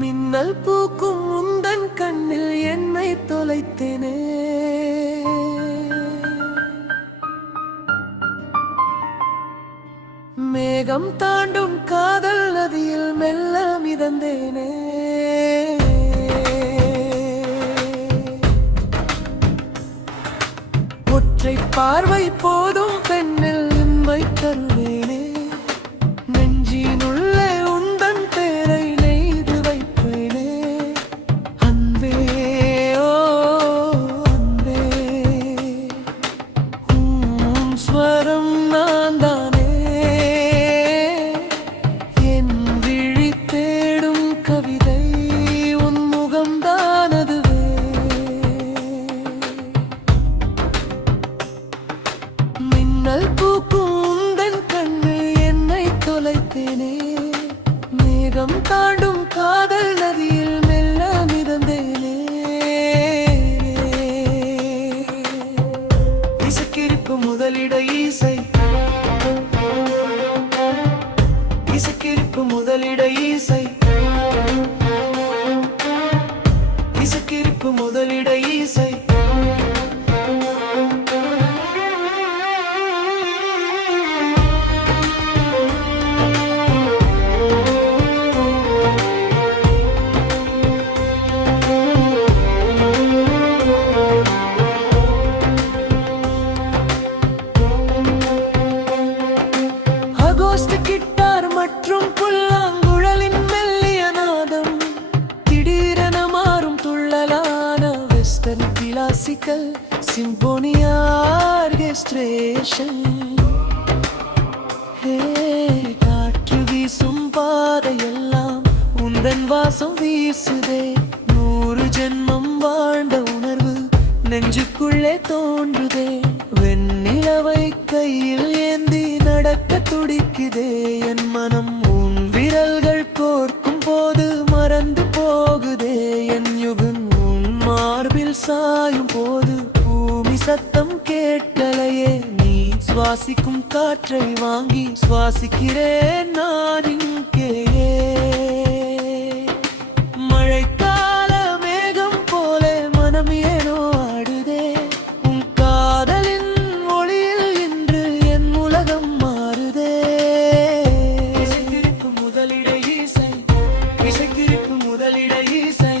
மின்னல் பூக்கும் உந்தன் கண்ணில் என்னை தொலைத்தேனே. மேகம் தாண்டும் காதல் நதியில் மெல்ல மிதந்தேனே. ஒற்றை பார்வை போதும் பெண்ணில் இன்மை தருவேனே. நெஞ்சினுள்ளே உந்தன் பேரை நெய்து வைப்பேனே. அன்பே ஓ அன்பே, ஸ்வரம் நான் தானே. என் விழி தேடும் கவிதை உன் முகம்தான் அதுவே. மின்னல் பூக்கும் உந்தன் கண்ணில் என்னை தொலைத்தேனே. மேகம் தாண்டும் காதல் நதியில் மெல்ல மிதந்தேனே. இசைக்கிருப்பு முதலிட இசை, இசைக்கிருப்பு முதலிட இசை, இசைக்கிருப்பு முதலிட இசை. கிட்டார் மற்றும் புல்லாங்குழலின் மெல்லிய நாதம், திடீரென மாறும் துள்ளலான வெஸ்டர்ன் கிளாசிக்கல் சிம்போனி ஆர்கெஸ்ட்ரேஷன். காற்று வீசும் பாதையெல்லாம் உந்தன் வாசம் வீசுதே. 100 ஜென்மம் வாழ்ந்த உணர்வு நெஞ்சுக்குள்ளே தோன்றுதே. வெண்ணிலவை கையில் ஏந்தி நடக்க துடிக்குதே என் மனம். உன் விரல்கள் கோர்க்கும் போது மறந்து போகுதே என் யுகன். உன் மார்பில் சாயும் போது பூமி சத்தம் கேட்கலையே. நீ சுவாசிக்கும் காற்றை வாங்கி சுவாசிக்கிறேன் நான் இங்கேயே. மழைக்கால மேகம் போல மனம் ஏனோ ஆடுதே. உன் காதலின் ஒளியில் இன்று என் உலகம் மாறுதே. இசைக்கிருப்பு முதலிட இசை, இசைக்கிருப்பு முதலிட இசை,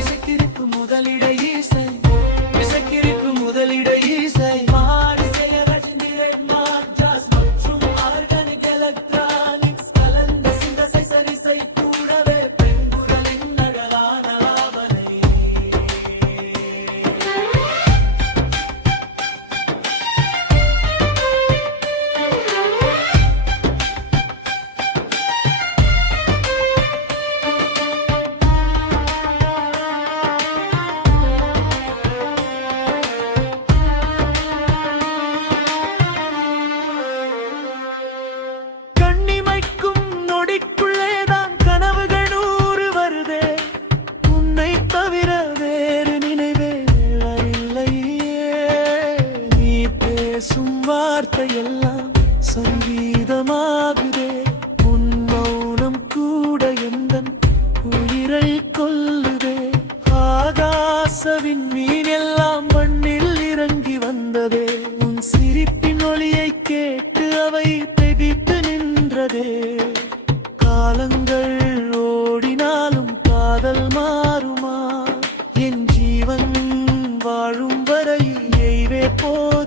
இசைக்கிருப்பு முதலிட இசை, இசைக்கிருப்பு முதலிட இசை. வார்த்தையெல்லாம் சங்கீதமாகுதே. உன் மௌனம் கூட எந்தன் உயிரை கொல்லுதே. ஆகாசவின் மீன் எல்லாம் மண்ணில் இறங்கி வந்ததே. உன் சிரிப்பின் ஒளியை கேட்டு அவை திகைத்து நின்றதே. காலங்கள் ஓடினாலும் காதல் மாறுமா? என் ஜீவன் வாழும் வரை எய்வே போதும்.